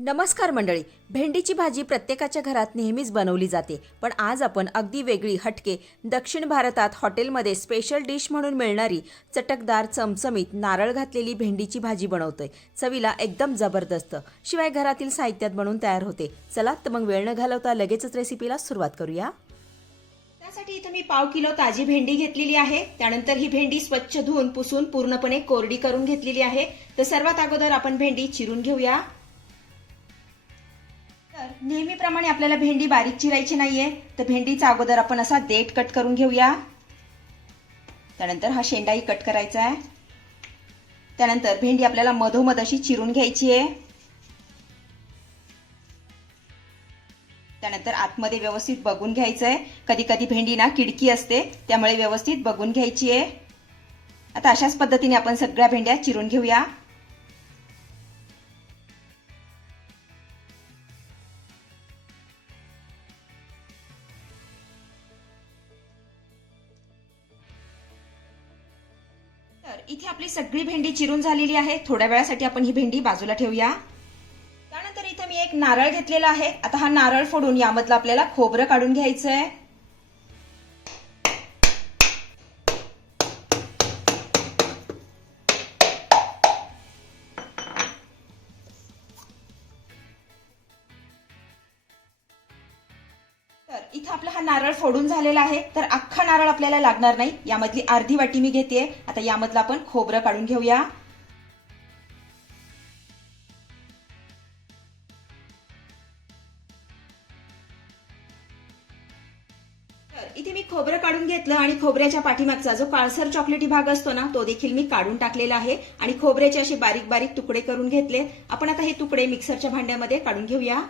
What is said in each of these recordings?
नमस्कार मंडळी. भेंडीची भाजी प्रत्येकाच्या घरात नेहमीच बनवली जाते. पण आज आपण अगदी वेगळी हटके दक्षिण भारतात हॉटेलमध्ये स्पेशल डिश म्हणून मिळणारी चटकदार चमचमीत नारळ घातलेली भेंडीची भाजी बनवतोय. चवीला एकदम जबरदस्त. शिवाय घरातील साहित्यात बनवून तयार होते. चला तर मग वेळ न घालवता लगेचच रेसिपीला सुरुवात करूया. त्यासाठी इथे मी पाव किलो ताजी भेंडी घेतलेली आहे. त्यानंतर ही भेंडी स्वच्छ धुवून पुसून पूर्णपणे कोरडी करून घेतलेली आहे. तर सर्वात अगोदर आपण भेंडी चिरून घेऊया. तर नेहमीप्रमाणे आपल्याला भेंडी बारीक चिरायची नाहीये. तर भेंडीचा अगोदर आपण असा देठ कट करून घेऊया. त्यानंतर हा शेंडाही कट करायचा आहे. त्यानंतर भेंडी आपल्याला मधोमध अशी चिरून घ्यायची आहे. त्यानंतर आतमध्ये व्यवस्थित बघून घ्यायचं आहे कधी कधी भेंडी ना किडकी असते त्यामुळे व्यवस्थित बघून घ्यायची आहे. आता अशाच पद्धतीने आपण सगळ्या भेंड्या चिरून घेऊया. इथे आपली सगळी भेंडी चिरून झालेली आहे. थोड्या वेळासाठी आपण ही भेंडी बाजूला ठेवूया. त्यानंतर इथे मी एक नारळ घेतलेला आहे. आता हा नारळ फोडून यामधलं आपल्याला खोबरं काढून घ्यायचं आहे तर इथं आपला हा नारळ फोडून झालेला आहे. तर अख्खा नारळ आपल्याला लागणार नाही. यामधली अर्धी वाटी मी घेते आता यामधलं आपण खोबरं काढून घेऊया. तर इथे मी खोबरं काढून घेतलं आणि खोबऱ्याच्या पाठीमागचा जो काळसर चॉकलेटी भाग असतो ना तो देखील मी काढून टाकलेला आहे. आणि खोबऱ्याचे असे बारीक बारीक तुकडे करून घेतले. आपण आता हे तुकडे मिक्सरच्या भांड्यामध्ये काढून घेऊया.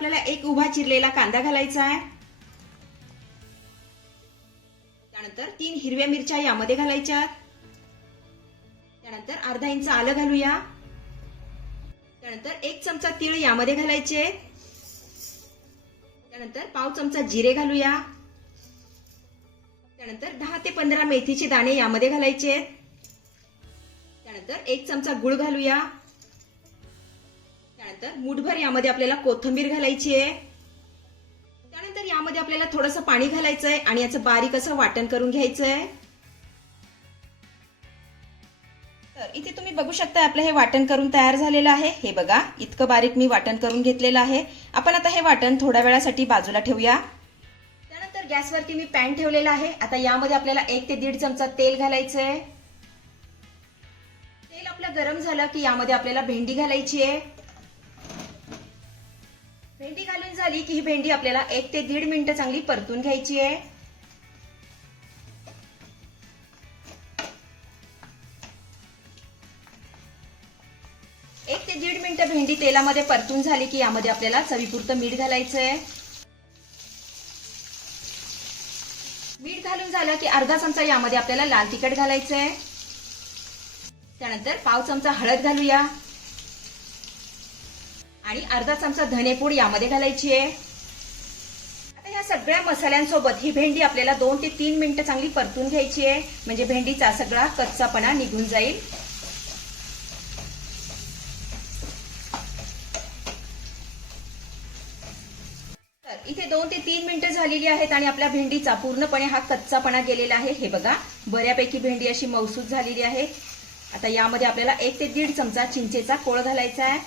आपल्याला एक उभा चिरलेला कांदा घालायचा आहे. त्यानंतर तीन हिरव्या मिरच्या यामध्ये घालायच्या त्यानंतर अर्धा इंच आलं घालूया. त्यानंतर एक चमचा तीळ यामध्ये घालायचे. त्यानंतर पाव चमचा जिरे घालूया. त्यानंतर दहा ते पंधरा मेथीचे दाणे यामध्ये घालायचे. त्यानंतर एक चमचा गुळ घालूया. त्यानंतर मुठभर यामध्ये आपल्याला कोथिंबीर घालायची आहे. त्यानंतर यामध्ये आपल्याला थोडंसं पाणी घालायचं आहे आणि याचं बारीक असं वाटण करून घ्यायचं आहे तर इथे तुम्ही बघू शकता आपलं हे वाटण करून तयार झालेलं आहे. हे बघा इतकं बारीक मी वाटण करून घेतलेलं आहे. आपण आता हे वाटण थोड्या वेळासाठी बाजूला ठेवूया. त्यानंतर गॅसवरती मी पॅन ठेवलेला आहे. आता यामध्ये आपल्याला एक ते दीड चमचा तेल घालायचं आहे तेल आपलं गरम झालं की यामध्ये आपल्याला भेंडी घालायची आहे. भेंडी घालून झाली की ही भेंडी आपल्याला एक ते दीड मिनिटं चांगली परतून घ्यायची आहे. एक ते दीड मिनिटं भेंडी तेलामध्ये परतून झाली की यामध्ये आपल्याला चवीपुरतं मीठ घालायचं आहे मीठ घालून झालं की अर्धा चमचा यामध्ये आपल्याला लाल तिखट घालायचं आहे त्यानंतर पाव चमचा हळद घालूया. आणि अर्धा चमचा धनेपूड यामध्ये घालायची आहे. आता या सगळ्या मसाल्यांसोबत ही भेंडी आपल्याला दोन ते तीन मिनिटं चांगली परतून घ्यायची आहे. म्हणजे भेंडीचा सगळा कच्चापणा निघून जाईल. तर इथे दोन ते तीन मिनिटं झालेली आहेत आणि आपल्या भेंडीचा पूर्णपणे हा कच्चापणा गेलेला आहे. हे बघा बऱ्यापैकी भेंडी अशी मौसूद झालेली आहे. आता यामध्ये आपल्याला एक ते दीड चमचा चिंचेचा कोळ घालायचा आहे.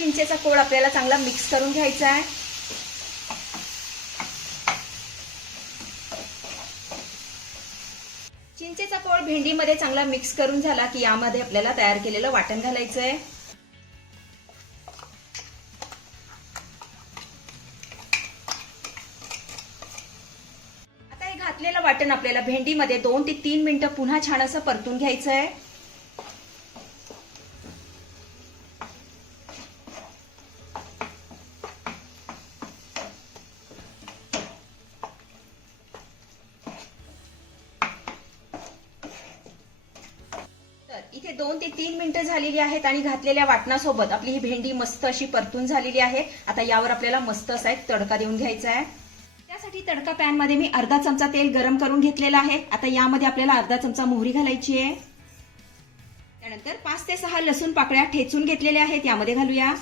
चिंचेचा कोळ आपल्याला चांगला मिक्स करून घ्यायचा आहे. चिंचेचा कोळ भेंडीमध्ये चांगला मिक्स करून झाला की यामध्ये आपल्याला तयार केलेलं वाटण घालायचं आहे. आता हे घातलेलं वाटण आपल्याला भेंडीमध्ये दोन ते तीन मिनिटं पुन्हा छान असं परतून घ्यायचं आहे तर इथे दोन ते तीन मिनिटं झालेली आहेत आणि घातलेल्या वाटणासोबत आपली ही भेंडी मस्त अशी परतून झालेली आहे. आता यावर आपल्याला मस्त असा एक तडका देऊन घ्यायचा आहे. त्यासाठी तडका पॅनमध्ये मी अर्धा चमचा तेल गरम करून घेतलेला आहे. आता यामध्ये आपल्याला अर्धा चमचा मोहरी घालायची आहे. त्यानंतर पाच ते सहा लसूण पाकळ्या ठेचून घेतलेल्या आहेत. यामध्ये घालूया.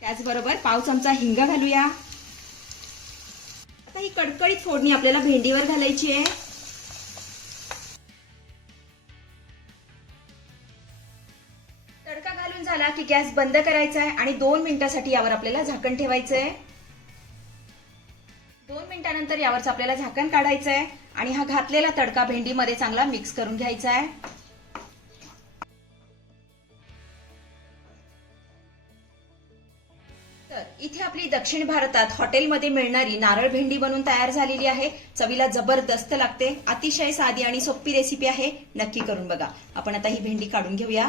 त्याचबरोबर पाव चमचा हिंग घालूया. आता ही कडकडीत फोडणी आपल्याला भेंडीवर घालायची आहे. गॅस बंद करायचा आहे आणि दोन मिनिटासाठी यावर आपल्याला झाकण ठेवायचं आहे दोन मिनिटानंतर यावरचं आपल्याला झाकण काढायचं आहे आणि हा घातलेला तडका भेंडीमध्ये चांगला मिक्स करून घ्यायचा आहे तर इथे आपली दक्षिण भारतात हॉटेलमध्ये मिळणारी नारळ भेंडी बनून तयार झालेली आहे. चवीला जबरदस्त लागते. अतिशय साधी आणि सोपी रेसिपी आहे. नक्की करून बघा. आपण आता ही भेंडी काढून घेऊया.